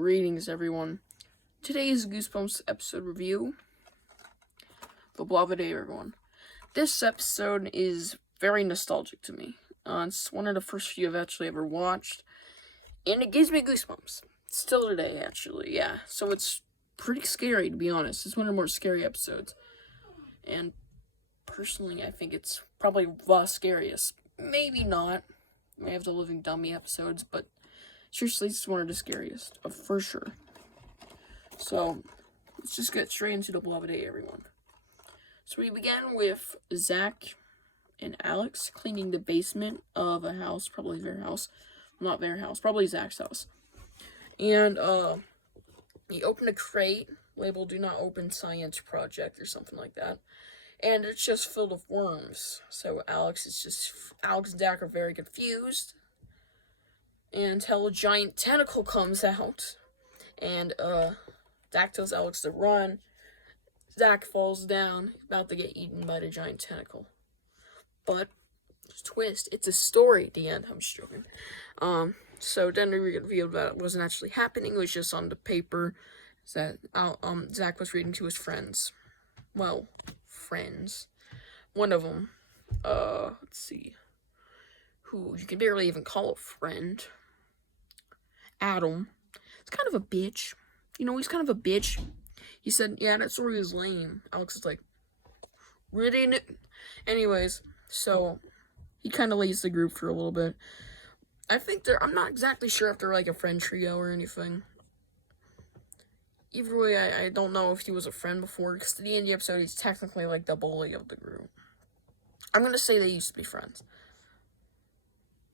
Greetings, everyone. Today's Goosebumps episode review. The BLOB day, everyone. This episode is very nostalgic to me. It's one of the first few I've actually ever watched, and it gives me goosebumps. Still today, actually, yeah. So it's pretty scary, to be honest. It's one of the more scary episodes. And personally, I think it's probably the scariest. Maybe not. May have the Living Dummy episodes, but seriously, it's one of the scariest, for sure. So, let's just get straight into the BLOB day, everyone. So we began with Zach and Alex cleaning the basement of a house, probably their house. Not their house, probably Zach's house. And, he opened a crate labeled "Do Not Open Science Project" or something like that. And it's just filled with worms. So Alex and Zach are very confused. Until a giant tentacle comes out. And, Zach tells Alex to run. Zach falls down, about to get eaten by the giant tentacle. But, twist, it's a story at the end. I'm just joking. So then we revealed that it wasn't actually happening. It was just on the paper that Zach was reading to his friends. Well, friends. One of them, let's see, who you can barely even call a friend. Adam. He's kind of a bitch. He's kind of a bitch. He said, yeah, that story is lame. Alex is like, really? Anyways, so he kind of leads the group for a little bit. I'm not exactly sure if they're like a friend trio or anything. Either way, I don't know if he was a friend before, because at the end of the episode, he's technically like the bully of the group. I'm going to say they used to be friends.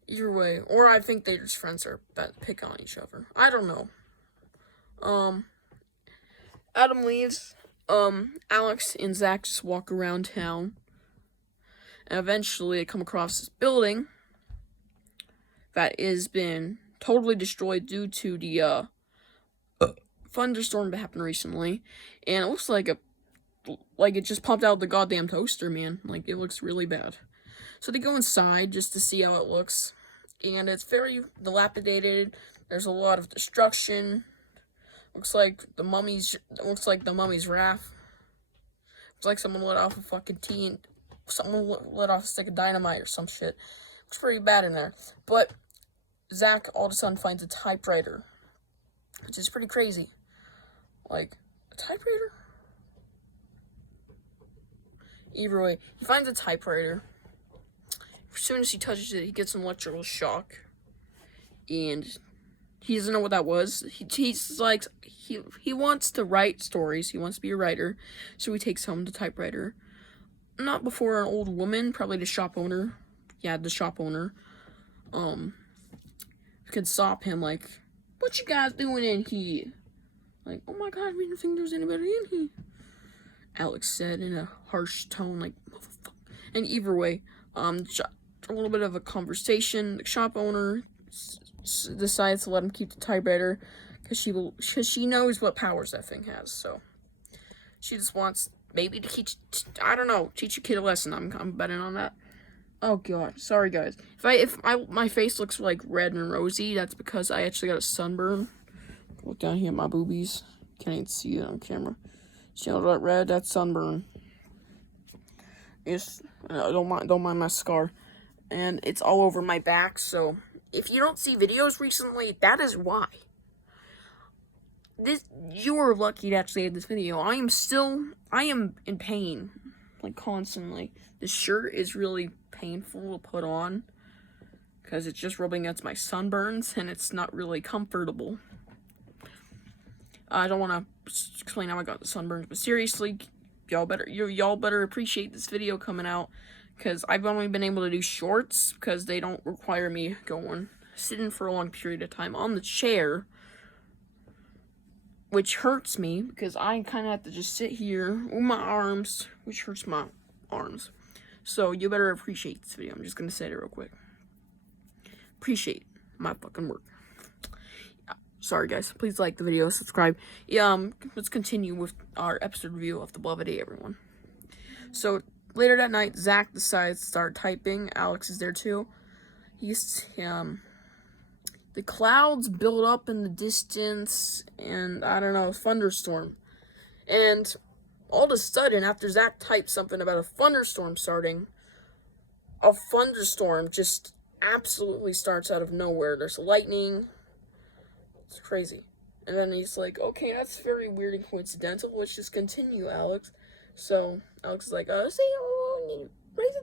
Either way, or I think they're just friends that pick on each other. I don't know. Adam leaves. Alex and Zach just walk around town. And eventually they come across this building that has been totally destroyed due to the thunderstorm that happened recently. And it looks like it just popped out of the goddamn toaster, man. Like, it looks really bad. So they go inside just to see how it looks. And it's very dilapidated. There's a lot of destruction. Looks like the mummy's wrath. It's like someone let off a fucking someone let off a stick of dynamite or some shit. Looks pretty bad in there. But Zach all of a sudden finds a typewriter, which is pretty crazy. Like, a typewriter? Either way, he finds a typewriter. As soon as he touches it, he gets an electrical shock. And he doesn't know what that was. He's like, he wants to write stories. He wants to be a writer. So he takes home the typewriter. Not before an old woman, probably the shop owner. Yeah, the shop owner. Could stop him, like, what you guys doing in here? Like, oh my god, we didn't think there was anybody in here. Alex said in a harsh tone, like, motherfucker. And either way, a little bit of a conversation. The shop owner decides to let him keep the typewriter because she knows what powers that thing has. So she just wants maybe to teach a kid a lesson. I'm betting on that. Oh god, sorry guys. If my face looks like red and rosy, that's because I actually got a sunburn. Look down here at my boobies. Can't even see it on camera. See all that red? That's sunburn. Don't mind my scar, and it's all over my back. So if you don't see videos recently, that is why. You are lucky to actually have this video. I am in pain, like, constantly. This shirt is really painful to put on because it's just rubbing against my sunburns, and it's not really comfortable. I don't want to explain how I got the sunburns, but seriously, y'all better appreciate this video coming out, because I've only been able to do shorts because they don't require me sitting for a long period of time on the chair, which hurts me because I kind of have to just sit here with my arms, which hurts my arms. So you better appreciate this video. I'm just gonna say it real quick. Appreciate my fucking work. Sorry guys, please like the video, subscribe. Let's continue with our episode review of the BLOB day, everyone. So later that night, Zach decides to start typing. Alex is there too. the clouds build up in the distance, and I don't know, a thunderstorm. And all of a sudden, after Zach typed something about a thunderstorm starting, a thunderstorm just absolutely starts out of nowhere. There's lightning. It's crazy. And then he's like, okay, that's very weird and coincidental. Let's just continue, Alex. So Alex is like, right as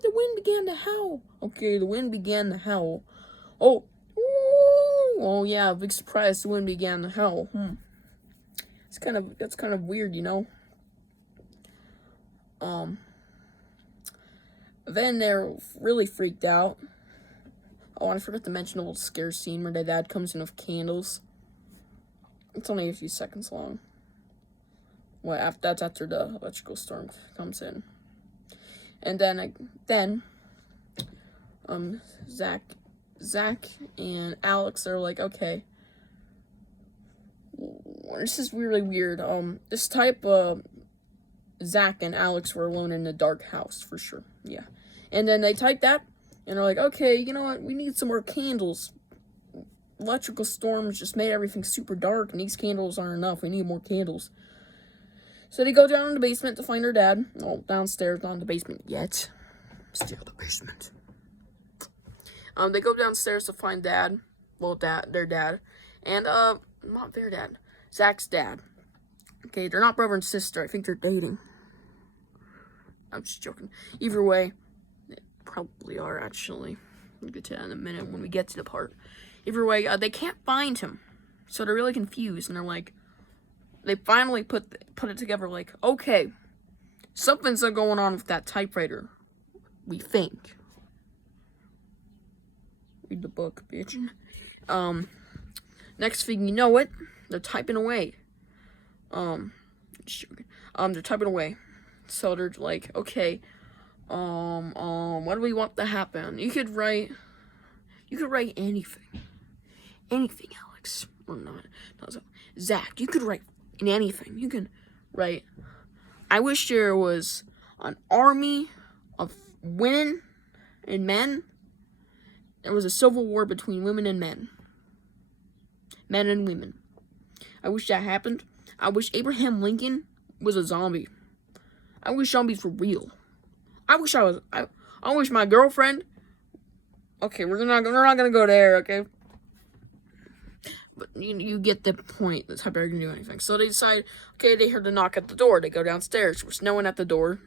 the wind began to howl. Okay, the wind began to howl. Oh yeah, big surprise, the wind began to howl. That's kind of weird, you know. Then they're really freaked out. Oh, I forgot to mention a little scare scene where their dad comes in with candles. It's only a few seconds long. Well, that's after the electrical storm comes in. And then Zach and Alex are like, okay, this is really weird. This type of Zach and Alex were alone in a dark house for sure. Yeah. And then they type that and they're like, okay, you know what? We need some more candles. Electrical storms just made everything super dark, and these candles aren't enough. We need more candles. So they go down in the basement to find their dad. Well, downstairs, not in the basement yet. Still the basement. They go downstairs to find dad. Well, their dad. And, not their dad. Zach's dad. Okay, they're not brother and sister. I think they're dating. I'm just joking. Either way, they probably are, actually. We'll get to that in a minute when we get to the part. Either way, they can't find him. So they're really confused, and they're like, they finally put it together, like, okay, something's going on with that typewriter, we think. Read the book, bitch. Next thing you know it, they're typing away. They're typing away. So they're like, okay, what do we want to happen? You could write anything. Anything, Alex. Or not. Zach, you could write anything. You can write, I wish there was an army of women and men. There was a civil war between women and men. Men and women. I wish that happened. I wish Abraham Lincoln was a zombie. I wish zombies were real. I wish my girlfriend. Okay, we're not gonna go there, okay? But you get the point. That's how they're gonna do anything. So they decide, okay, they heard a knock at the door. They go downstairs. There's no one at the door.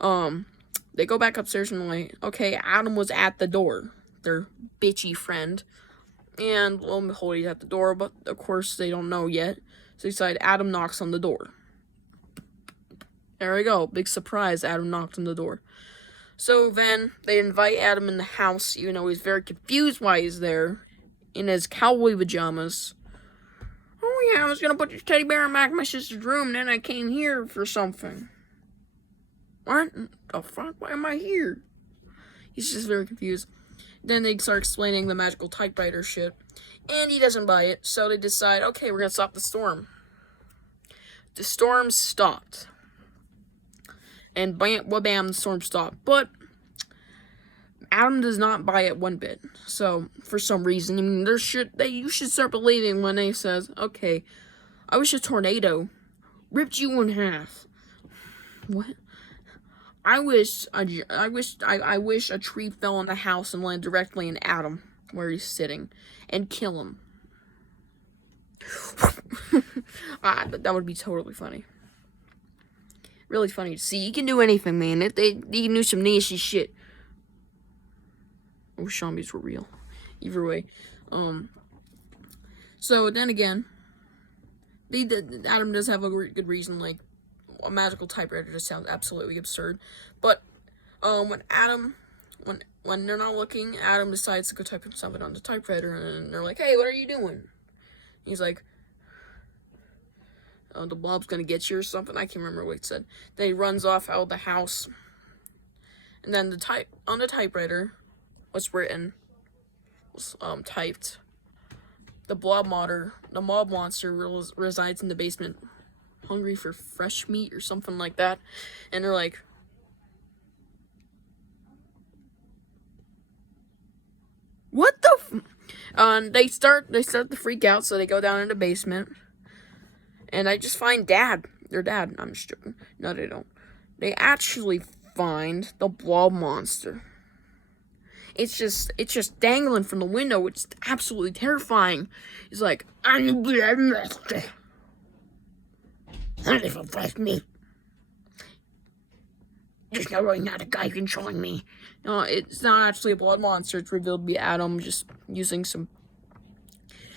They go back upstairs and like, okay, Adam was at the door. Their bitchy friend. And lo and behold, he's at the door, but of course they don't know yet. So they decide Adam knocks on the door. There we go. Big surprise, Adam knocked on the door. So then they invite Adam in the house, even though he's very confused why he's there. In his cowboy pajamas. Oh yeah, I was gonna put this teddy bear in my sister's room, then I came here for something. What the fuck? Why am I here? He's just very confused. Then they start explaining the magical typewriter shit. And he doesn't buy it, so they decide, okay, we're gonna stop the storm. The storm stopped. And bam, the storm stopped. But Adam does not buy it one bit. So, for some reason, I mean, you should start believing when they says, okay, I wish a tornado ripped you in half. What? I wish a tree fell on the house and landed directly in Adam, where he's sitting, and kill him. That would be totally funny. Really funny to see. You can do anything, man. You can do some nasty shit. I wish zombies were real. Either way. So, then again, Adam does have a good reason, like, a magical typewriter just sounds absolutely absurd. But, when they're not looking, Adam decides to go type something on the typewriter, and they're like, hey, what are you doing? He's like, the blob's gonna get you or something. I can't remember what he said. Then he runs off out of the house. And then on the typewriter, what's written, was typed, the blob monster resides in the basement, hungry for fresh meat or something like that. And they're like, what the They start to freak out, so they go down in the basement. And I just find their dad. I'm just joking. No, they don't. They actually find the blob monster. It's just dangling from the window, which is absolutely terrifying. He's like, I'm the blob monster. Only for fresh meat. There's no way not a guy controlling me. No, it's not actually a blood monster. It's revealed to be Adam, just using some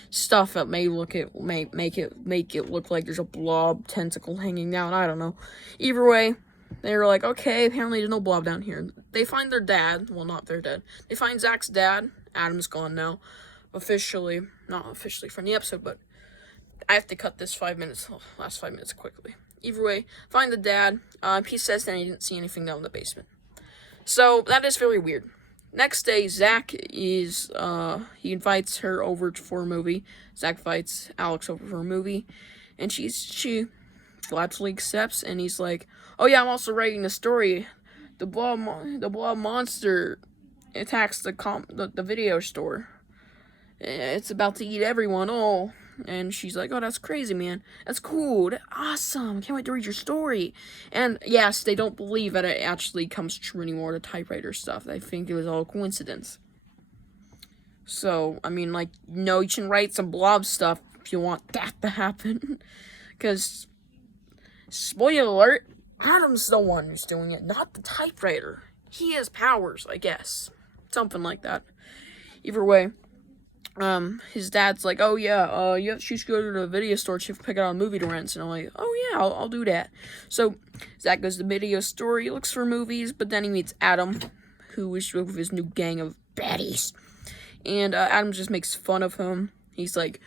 stuff that may make it look like there's a blob tentacle hanging down. I don't know. Either way, they were like, okay, apparently there's no blob down here. They find their dad. Well, not their dad. They find Zach's dad. Adam's gone now. Officially. Not officially from the episode, but I have to cut this last 5 minutes quickly. Either way, find the dad. He says that he didn't see anything down in the basement. So, that is very weird. Next day, Zach is, he invites her over for a movie. Zach invites Alex over for a movie. And she gladly accepts, and he's like, oh yeah, I'm also writing the story. The blob monster attacks the video store. It's about to eat everyone. Oh. And she's like, oh, that's crazy, man. That's cool. That's awesome. Can't wait to read your story. And yes, they don't believe that it actually comes true anymore, the typewriter stuff. They think it was all coincidence. So, I mean, like, you can write some blob stuff if you want that to happen. Because, spoiler alert, Adam's the one who's doing it, not the typewriter. He has powers, I guess. Something like that. Either way. His dad's like, oh yeah, you should go to the video store to pick out a movie to rent. And I'm like, oh yeah, I'll do that. So, Zach goes to the video store, he looks for movies, but then he meets Adam, who is with his new gang of baddies. And, Adam just makes fun of him. He's like,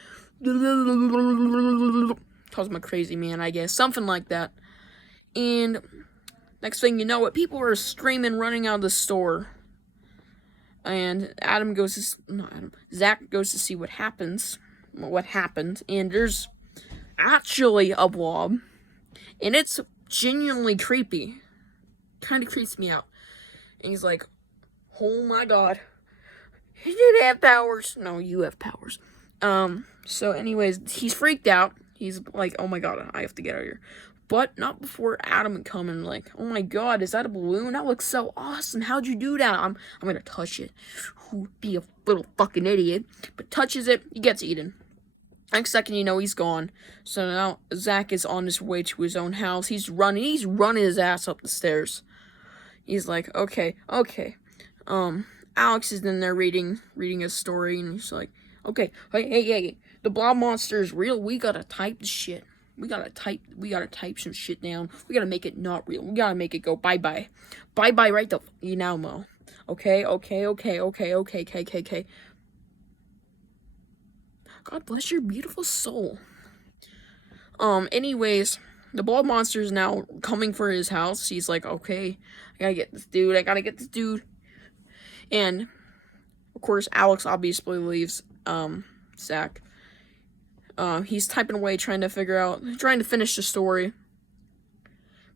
calls him a crazy man, I guess. Something like that. And, next thing you know, people are screaming, running out of the store. And Zach goes to see what happened, and there's actually a blob, and it's genuinely creepy. Kind of creeps me out. And he's like, oh my god, he did have powers. No, you have powers. So anyways, he's freaked out. He's like, oh my god, I have to get out of here. But not before Adam would come and like, oh my god, is that a balloon? That looks so awesome. How'd you do that? I'm gonna touch it. Be a little fucking idiot. But touches it, he gets eaten. Next second, you know, he's gone. So now Zach is on his way to his own house. He's running his ass up the stairs. He's like, okay. Alex is in there reading his story, and he's like, okay, hey, the blob monster is real. We gotta type the shit. We gotta type some shit down. We gotta make it not real. We gotta make it go bye-bye. Bye-bye right the now, Mo. Okay. God bless your beautiful soul. Anyways, the blob monster is now coming for his house. He's like, okay, I gotta get this dude. And, of course, Alex obviously leaves, Zach. He's typing away, trying to finish the story.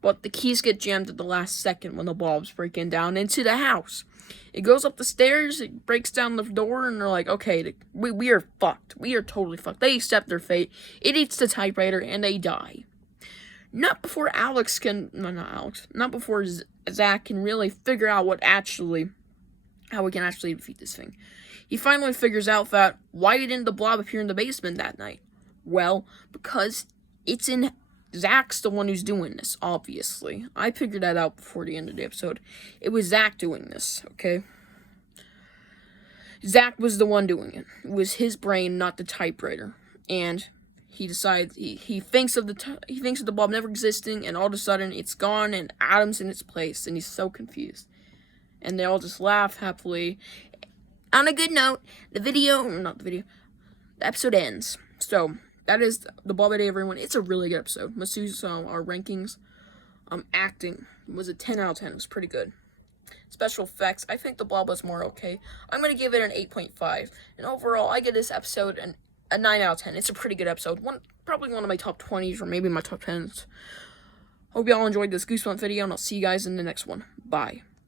But the keys get jammed at the last second when the blob's breaking down into the house. It goes up the stairs, it breaks down the door, and they're like, okay, we are fucked. We are totally fucked. They accept their fate. It eats the typewriter, and they die. Not before Zach can really figure out how we can actually defeat this thing. He finally figures out that, why didn't the blob appear in the basement that night? Well, because Zach's the one who's doing this, obviously. I figured that out before the end of the episode. It was Zach doing this, okay? Zach was the one doing it. It was his brain, not the typewriter. And he decides, he thinks of the blob never existing, and all of a sudden it's gone, and Adam's in its place, and he's so confused. And they all just laugh happily. On a good note, the episode ends. So, that is the BLOB Day, everyone. It's a really good episode. Let's do our rankings. Acting was a 10 out of 10. It was pretty good. Special effects, I think the BLOB was more okay. I'm going to give it an 8.5. And overall, I give this episode a 9 out of 10. It's a pretty good episode. Probably one of my top 20s or maybe my top 10s. Hope y'all enjoyed this Goosebumps video, and I'll see you guys in the next one. Bye.